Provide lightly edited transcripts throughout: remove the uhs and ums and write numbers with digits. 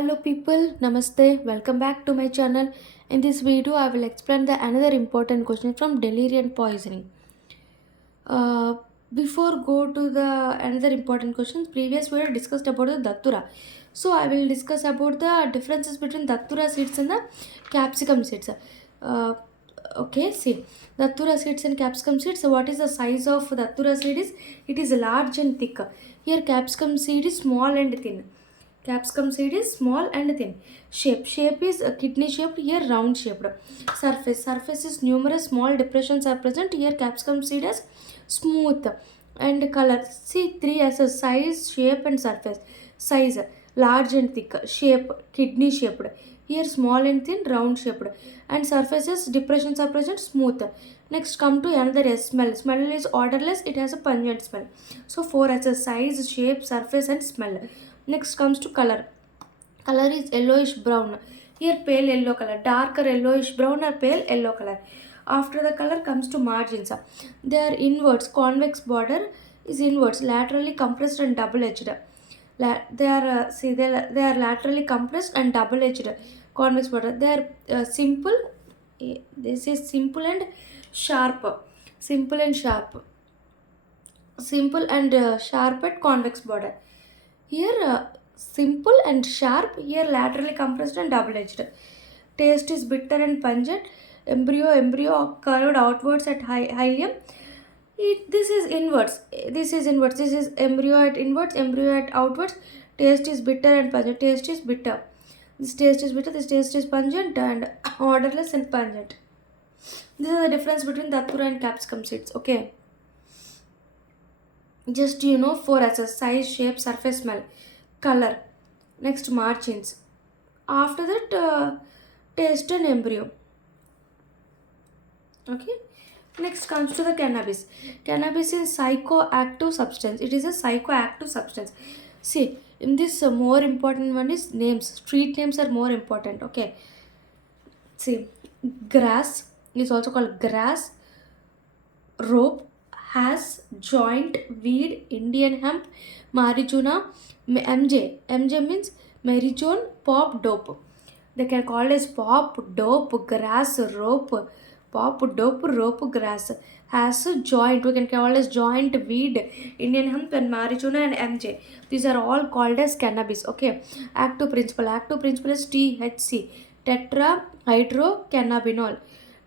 Hello people, namaste, welcome back to my channel. In this video, I will explain the another important question from delirium poisoning. Uh, Before go to the another important questions, previous we had discussed about the datura. So I will discuss about the differences between datura seeds and the capsicum seeds. Uh, okay, see, datura seeds and capsicum seeds. So what is the size of datura seed is? It is large and thick. Here capsicum seed is small and thin. Capsicum seed is small and thin. Shape is a kidney shaped, here round shaped. Surface is numerous small depressions are present. Here capsicum seed is smooth. And color, see three as a size, shape and surface. Size large and thick. Shape kidney shaped. Here small and thin, round shaped. And surfaces depressions are present, smooth. Next come to another S. Smell is odorless, it has a pungent smell. So four as a size, shape, surface and smell. Next comes to color. Color is yellowish brown. Here pale yellow color, darker yellowish brown or pale yellow color. After the color comes to margins. They are inwards. Convex border is inwards, laterally compressed and double-edged. They are laterally compressed and double-edged. Convex border. They are simple. This is simple and sharp. Simple and sharp. Simple and sharp at convex border. Here, simple and sharp. Here, laterally compressed and double-edged. Taste is bitter and pungent. Embryo curved outwards at hilum. This is inwards. This is inwards. This is embryo at inwards. Embryo at outwards. Taste is bitter and pungent. Taste is bitter. This taste is bitter. This taste is pungent and odorless and pungent. This is the difference between datura and capsicum seeds. Okay. Just four as a size, shape, surface, smell, color. Next margins. After that, taste and embryo. Okay. Next comes to the cannabis. Cannabis is psychoactive substance. It is a psychoactive substance. See, in this more important one is names. Street names are more important. Okay. See, grass is also called grass, rope, has, joint, weed, Indian hemp, marijuana, MJ means marijuana, pop, dope. They can call as pop, dope, grass, rope, pop, dope, rope, grass. Has, joint, we can call as joint, weed, Indian hemp, and marijuana and MJ. These are all called as cannabis. Okay. Active principle. Active principle is THC, tetrahydrocannabinol.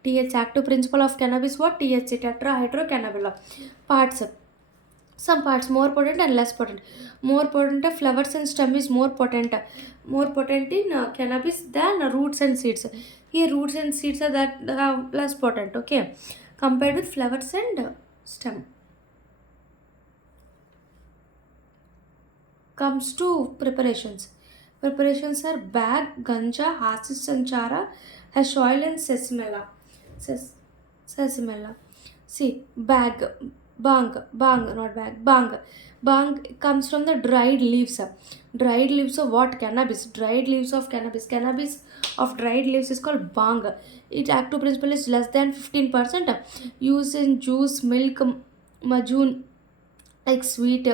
THC, active principle of cannabis, what? THC, tetrahydrocannabinol. Parts. Some parts more potent and less potent. More potent, flowers and stem is more potent. More potent in cannabis than roots and seeds. Here roots and seeds are that less potent. Okay, compared with flowers and stem. Comes to preparations. Preparations are bag, ganja, hashish and chara, hash oil and sesamela. Sesamela. See, bag, bang, not bag, bang. Bang comes from the dried leaves. Dried leaves of what? Cannabis. Dried leaves of cannabis. Cannabis of dried leaves is called bang. Its active principle is less than 15%. Used in juice, milk, majoon, like sweet.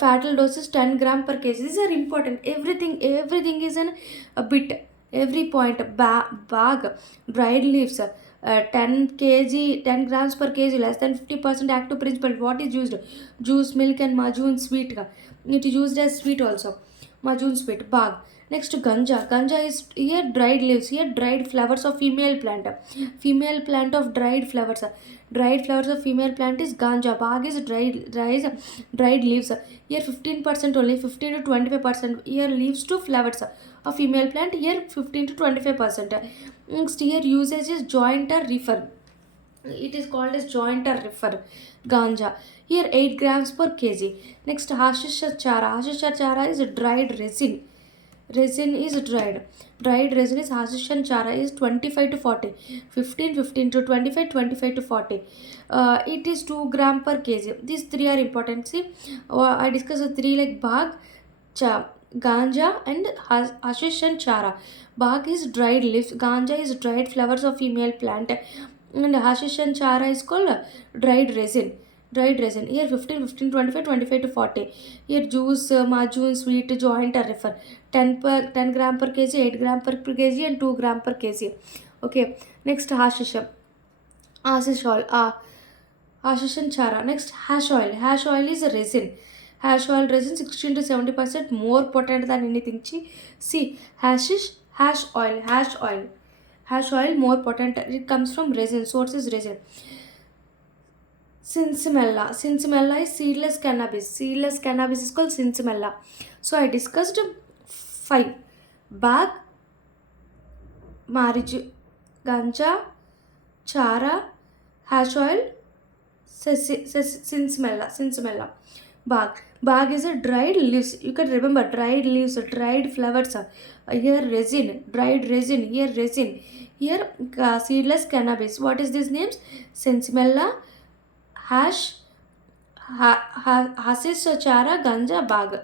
Fatal doses 10 gram per kg. These are important. Everything is in a bit. Every point. Bag, dried leaves. 10 grams per kg, less than 50% active principle. What is used? Juice, milk and majoon sweet. It is used as sweet also. Majoon sweet, bag. Next ganja. Ganja is here dried leaves. Here dried flowers of female plant. Female plant of dried flowers. Dried flowers of female plant is ganja. Bag is dried leaves. Here 15% only, 15 to 25%. Here leaves to flowers of female plant. Here 15 to 25%. Next here usage is joint or reefer. It is called as joint or reefer. Ganja. Here 8 grams per kg. Next hashish or chara. Hashish or chara is dried resin. Resin is dried. Dried resin is hashish and chara is 25 to 40. 15 to 25, 25 to 40. It is 2 gram per kg. These three are important. See, I discussed the three like bhag, ganja and hashish and chara. Bhag is dried leaves. Ganja is dried flowers of female plant. And hashish and chara is called dried resin. dried resin. Here 15, 15, 25, 25 to 40. Here juice, marjoram, sweet, joint are refer. 10 gram per kg, 8 gram per kg, and 2 gram per kg. Okay. Next hashish. Hashish oil. Hashish and chara. Next hash oil. Hash oil is a resin. Hash oil resin 16 to 70% more potent than anything. See, hash oil. Hash oil more potent. It comes from resin. Source is resin. Sinsemilla. Sinsemilla is seedless cannabis. Seedless cannabis is called sinsemilla. So I discussed five: bag, mariju, ganja, chara, hash oil, sinsemilla. Sinsemilla. Bag. Bag is a dried leaves. You can remember dried leaves, dried flowers. Here resin, dried resin. Here resin. Here seedless cannabis. What is these names? Sinsemilla, hash, hashish, chara, ganja, bag.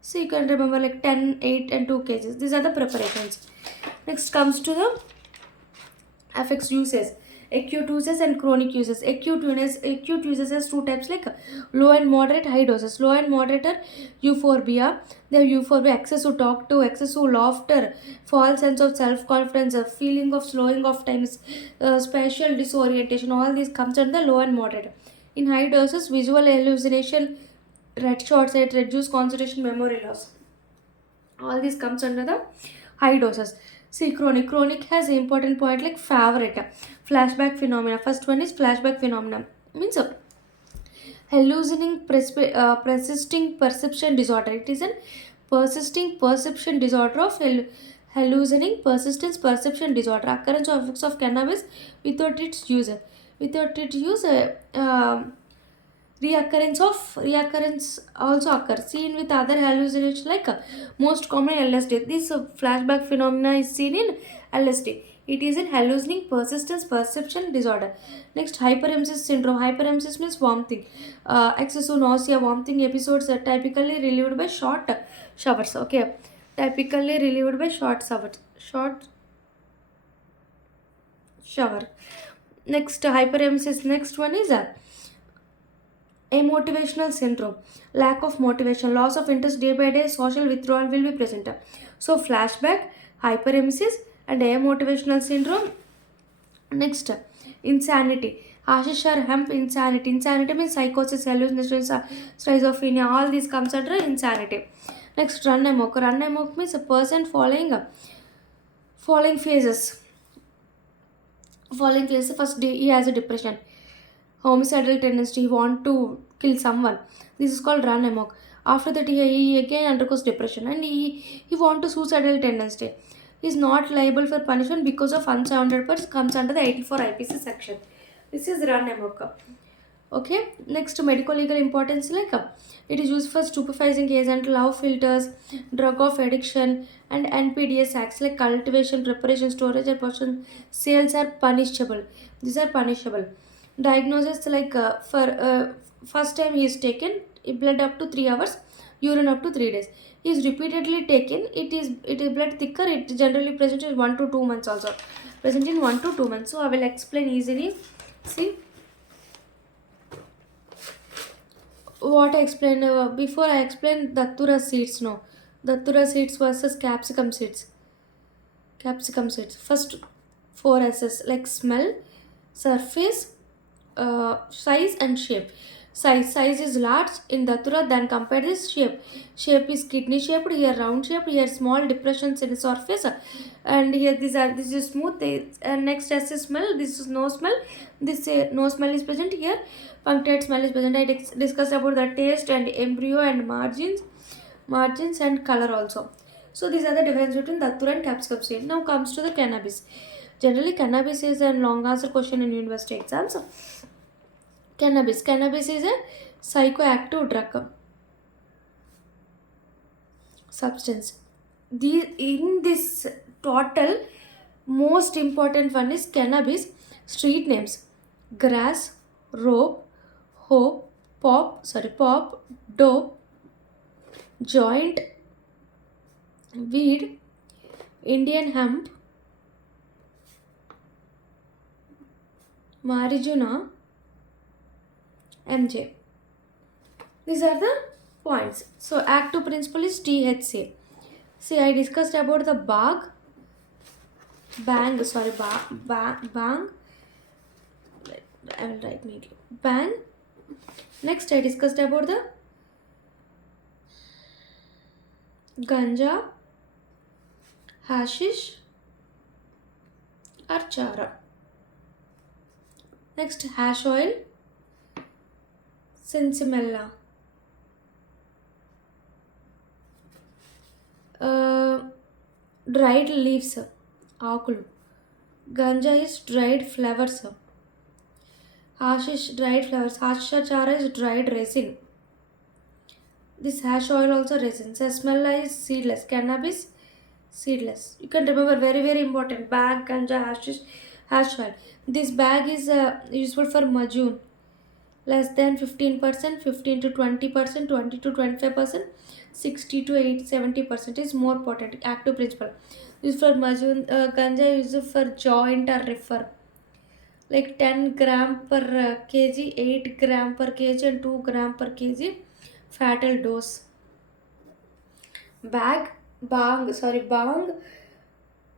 So you can remember like 10, 8 and 2 kgs. These are the preparations. Next comes to the affects uses. Acute uses and chronic uses. Acute uses has two types like low and moderate, high doses. Low and moderate are euphorbia. They have euphorbia, excessive talk to, excessive laughter, false sense of self-confidence, a feeling of slowing of time, spatial disorientation. All these comes under the low and moderate. In high doses, visual hallucination, red short sight, reduced concentration, memory loss. All this comes under the high doses. See, chronic. Chronic has an important point like favorite. Flashback phenomena. First one is flashback phenomena. Means persisting perception disorder. It is a persisting perception disorder of hallucinating persistence perception disorder. Occurrence of effects of cannabis without its use. Without its use, reoccurrence also occurs seen with other hallucinations like most common LSD. This flashback phenomena is seen in LSD. It is in hallucinating persistence perception disorder. Next, hyperemesis syndrome. Hyperemesis means vomiting. Excessive nausea, vomiting episodes are typically relieved by short showers. Okay, typically relieved by short showers. Short shower. Next, hyperemesis. Next one is amotivational syndrome. Lack of motivation, loss of interest day by day, social withdrawal will be present. So flashback, hyperemesis, and amotivational syndrome. Next, insanity. Hashish or hemp insanity. Insanity means psychosis, hallucinations, schizophrenia. All these comes under insanity. Next, run amok. Run amok means a person falling phases. Falling phases. First day he has a depression, homicidal tendency, he want to kill someone. This is called run amok. After that he again undergoes depression and he want to suicidal tendency. He is not liable for punishment because of unsounded words, comes under the 84 IPC section. This is run amok. Okay, next medical legal importance like it is used for stupefying agent, love filters, drug of addiction, and NPDS acts like cultivation, preparation, storage, and possession. Sales are punishable. These are punishable. Diagnosis like for first time he is taken blood up to 3 hours, urine up to 3 days. He is repeatedly taken. It is blood thicker. It generally present in 1 to 2 months also. Present in 1 to 2 months. So I will explain easily. See what I explained before. I explained datura seeds. No, datura seeds versus capsicum seeds. Capsicum seeds. First four S's like smell, surface, size and shape. Size is large in datura, then compare this shape. Shape is kidney shaped, here round shaped, here small depressions in the surface, and here this is smooth. And next S is smell. This is no smell. This no smell is present here. Punctate smell is present. I discussed about the taste and embryo and margins and color also. So these are the difference between datura and capsicum seed. Now comes to the cannabis. Generally, cannabis is a long answer question in university exams. Cannabis is a psychoactive drug substance. In this total, most important one is cannabis. Street names: grass, rope, hope, pop, dope, joint, weed, Indian hemp, marijuana, mj. These are the points. So active principle is THC. See, I discussed about the bang. I will write neatly. Bang. Next, I discussed about the ganja, hashish, or chara. Next, hash oil, sensimella. Dried leaves, ఆకులు. Ganja is dried flowers. Hashish dried flowers. Hasha chara is dried resin. This hash oil also resin. Sesmella is seedless. Cannabis seedless. You can remember, very very important. Bag, ganja, hashish, hash oil. This bag is useful for majun. Less than 15%, 15 to 20%, 20 to 25%, 60 to 70% is more potent. Active principle. Used for majun. Ganja used for joint or refer. Like 10 gram per kg, 8 gram per kg, and 2 gram per kg fatal dose. Bang,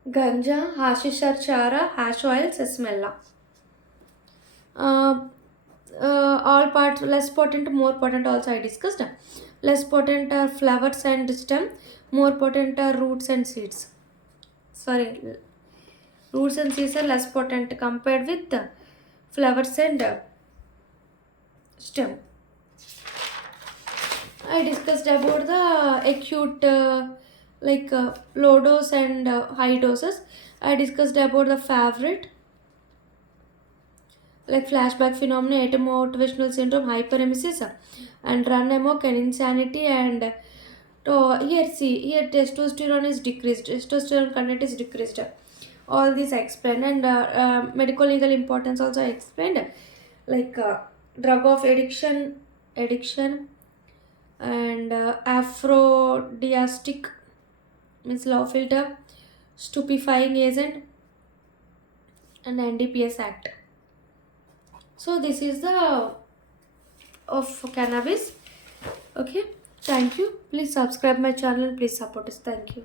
ganja, hashish or chara, hash oil, sesmella. All parts less potent, more potent also I discussed. Less potent are flowers and stem, more potent are roots and seeds. Roots and seeds are less potent compared with the flowers and stem. I discussed about the acute low dose and high doses. I discussed about the favorite, like flashback phenomena, motivational syndrome, hyperemesis, and run amok and insanity. And here testosterone is decreased, testosterone content is decreased. All these I explained, and medical legal importance also I explained, like drug of addiction, and aphrodisiac means love filter, stupefying agent, and NDPS Act. So this is the of cannabis. Okay, thank you. Please subscribe my channel. Please support us. Thank you.